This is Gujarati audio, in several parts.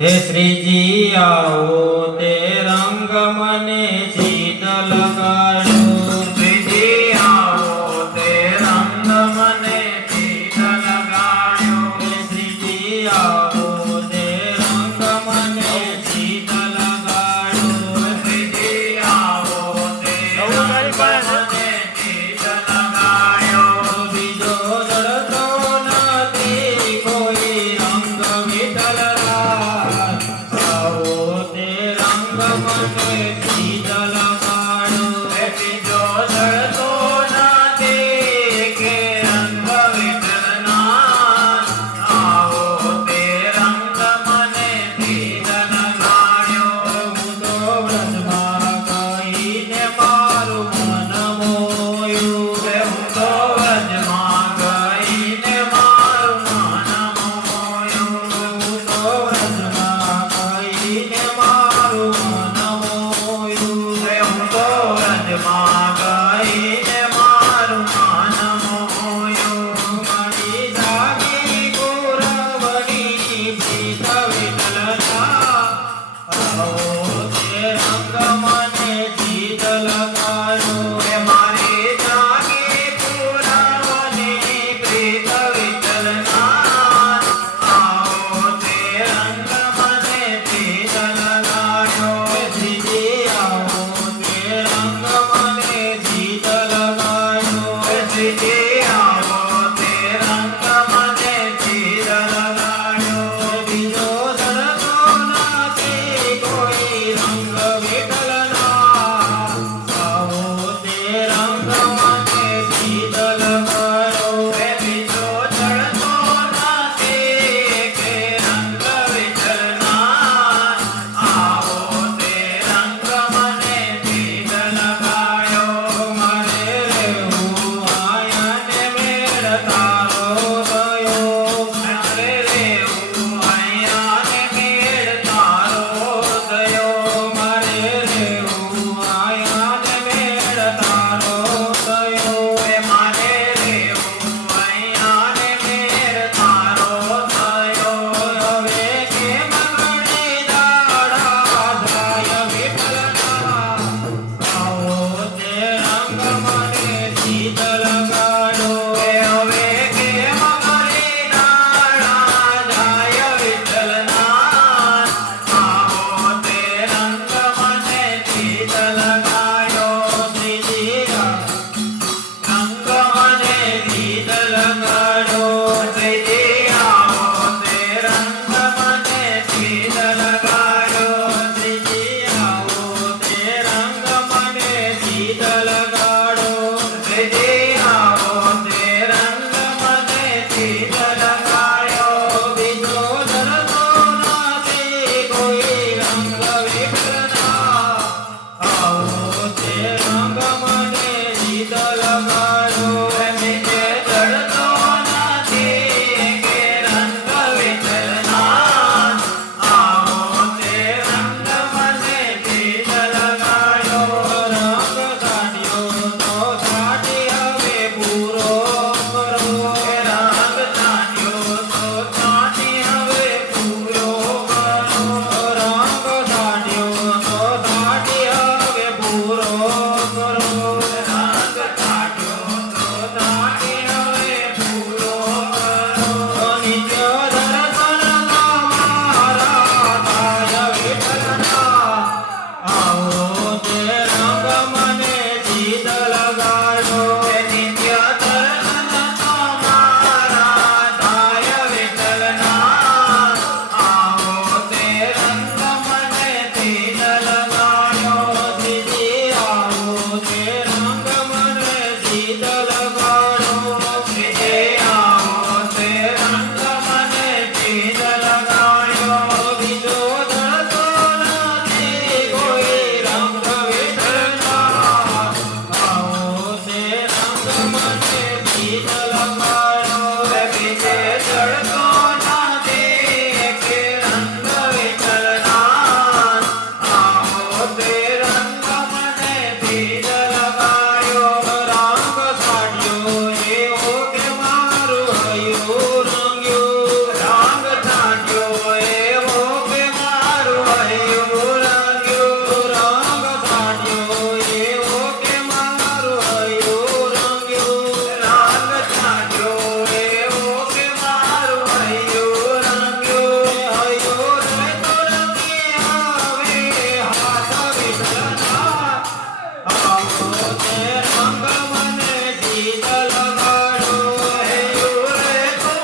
हे श्रीजी आओ ते रंग मने शीतल गाड़ो श्रीजी आओ ते रंग मने शीतल गाड़ो श्रीजी आओ ते रंग मने शीतल गाड़ो श्रीजी आओ ते रंग मने शीतल गाड़ो बीजो जड़तो नथी कोई रंग विठल आओ ते હૈયું રંગ્યું રંગ છાંટ્યો એવો કે મારું હૈયું રંગ્યું રંગ છાંટ્યો એવો કે મારું હૈયું રંગ્યું રંગ છાંટ્યો એવો કે મારું હૈયું રંગ્યું હૈયું રે તો રંગી આવે હાથ વિઠ્ઠલના આવો તે રંગ મને જીત લગાડો હૈયું રે તો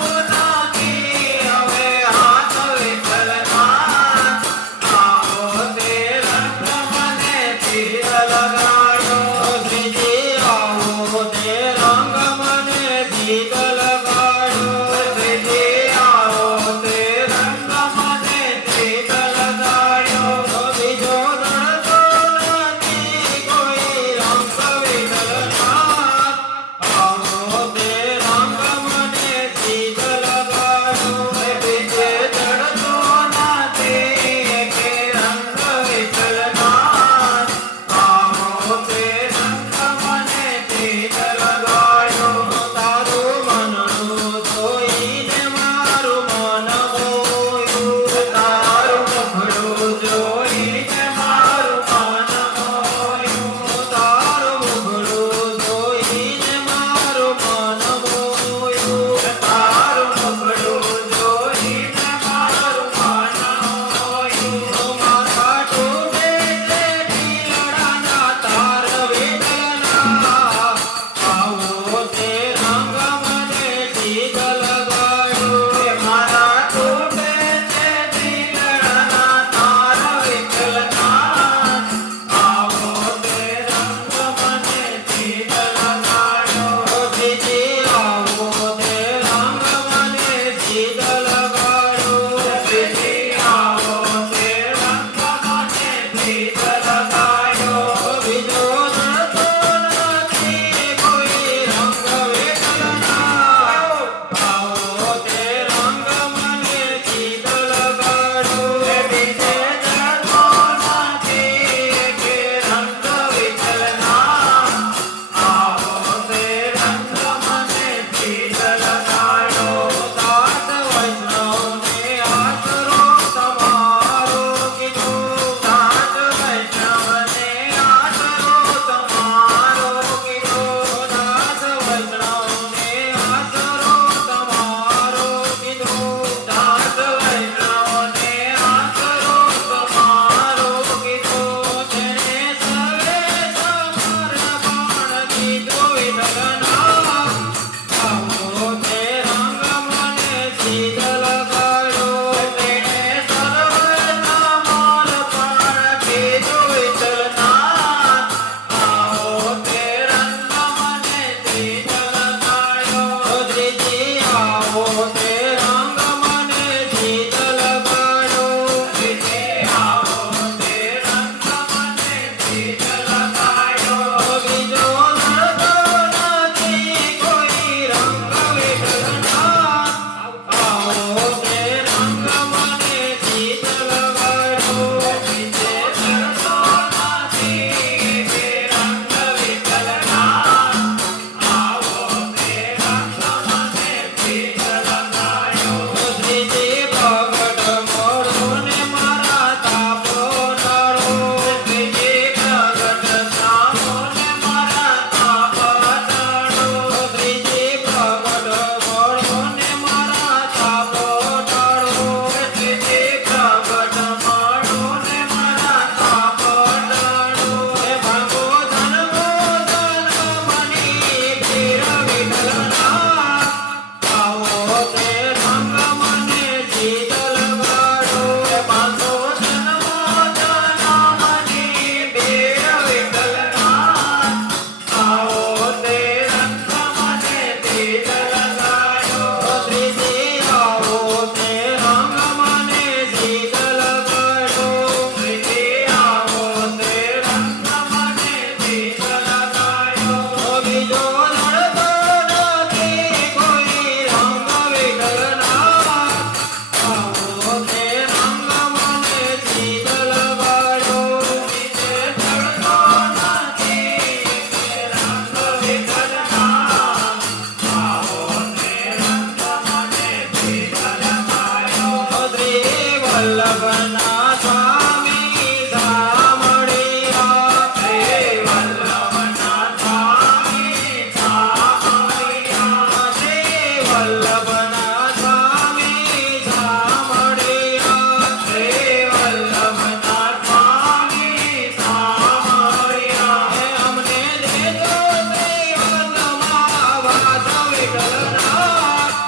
વલ્લભના સ્વામી સાંભળ્યા હે વલ્લભના સ્વામી સાંભળ્યા હે અમને દેજો શ્રીઅન્નમાં વાસ વિઠ્ઠલનાથ.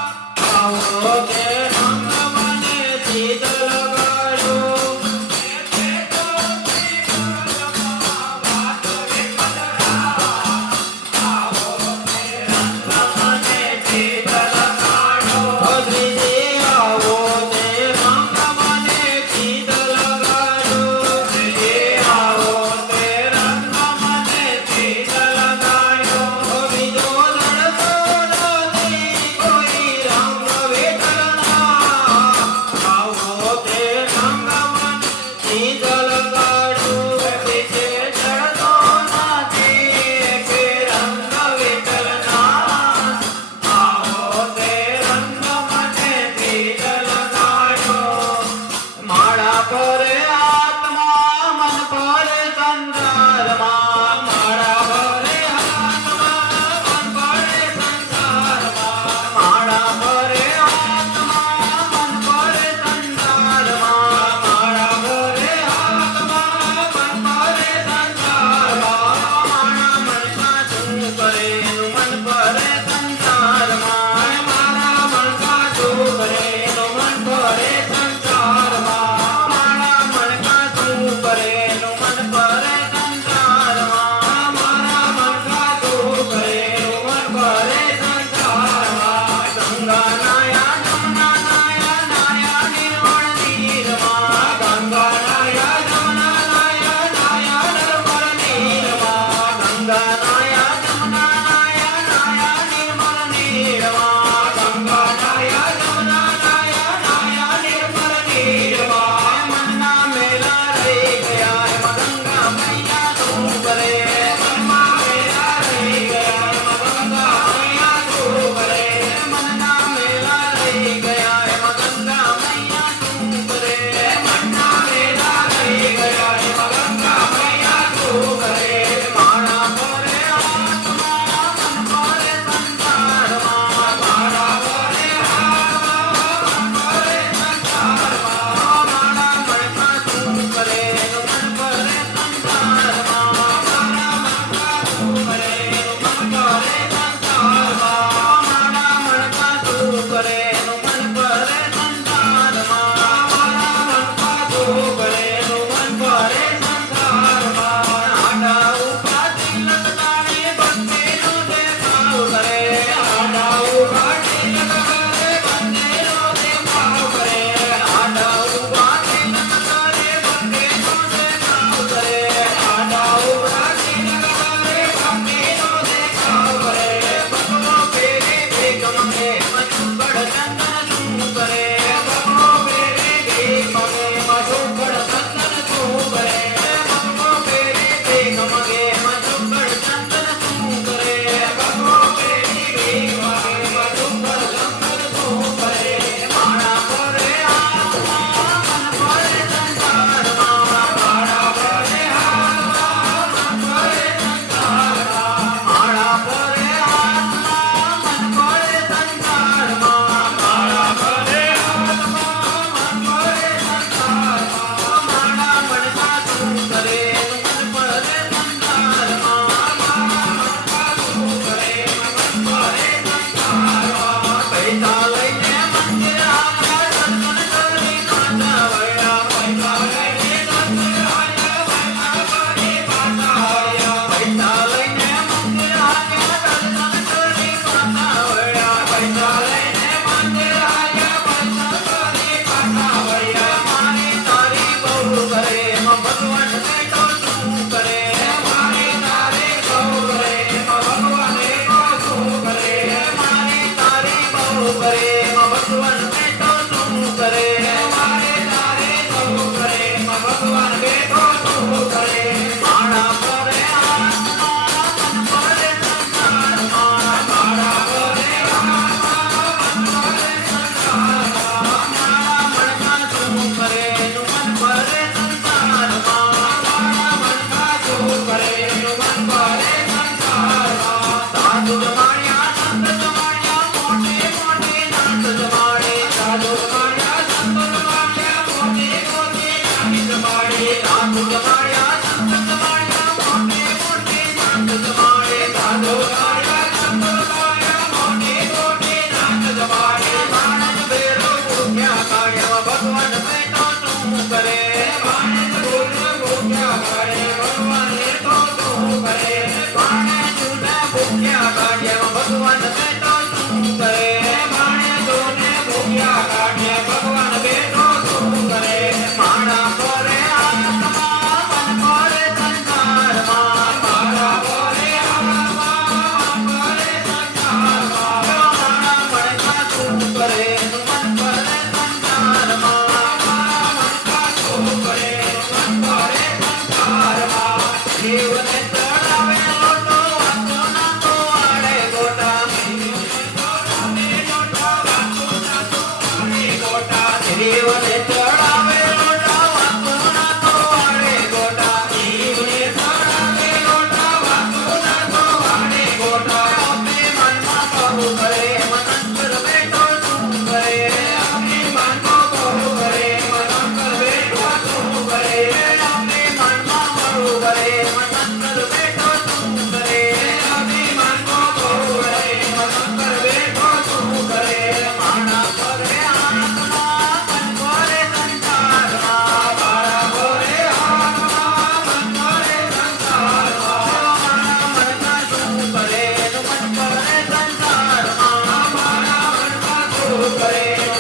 આવો કે રંગ મને શીતળ ગળો મને શીતળ કાઢો રૂપિયા કાઢે ભગવાન બેઠો શું કરે માણા કરે આત્મા મન કરે સંસારમાં મારા કરે આત્મા મન કરે સંસારમાં માણા મણકા શું કરે મન કરે સંસારમાં મારા મણકા શું કરે મન કરે સંસારમાં જીવને ચડાવે લોટો વાતો ના તો આડે ગોટા જીવને ચડાવે લોટા વાતો ના તો આડે ગોટા જીવને ચડાવે લોટા વાતો ના તો આડે ગોટા આપણે મનમાં બહુ કરે મનંતર બેઠો શું કરે આપણે મનમાં બહુ કરે મનંતર બેઠો શું કરે આપણે મનમાં બહુ કરે મનંતર બેઠો શું કરે આપણે મનમાં બહુ કરે મનંતર બેઠો શું કરે માણા કરે આત્મા મન કરે સંસારમાં મારા કરે આત્મા મન કરે સંસારમાં મારા મનકા શું કરે મન કરે સંસારમાં મારા મનકા શું કરે